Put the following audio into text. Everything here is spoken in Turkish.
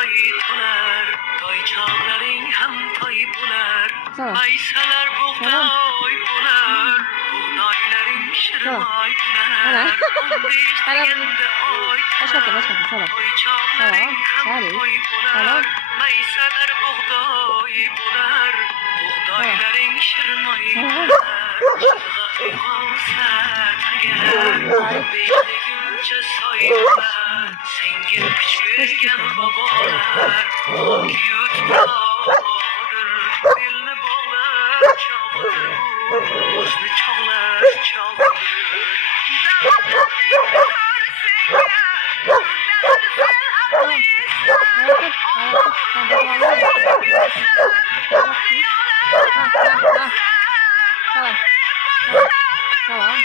oy to'lar, toychoqlaring ham toy bo'lar. Maysalar bug'doy bo'lar, bug'doylaring shirmoy bo'lar. 15 deganda oy to'lar, toychoqlaring ham toy bo'lar. Maysalar bug'doy bo'lar, bug'doylaring shirmoy bo'lar. Uyg'onsan agar bekleguncha soy bo'lar. Senga kuch bergan bobolar, yutmoqdir belni bog'lar chog'idir, o'zni chog'lash chog'idir. Tamam.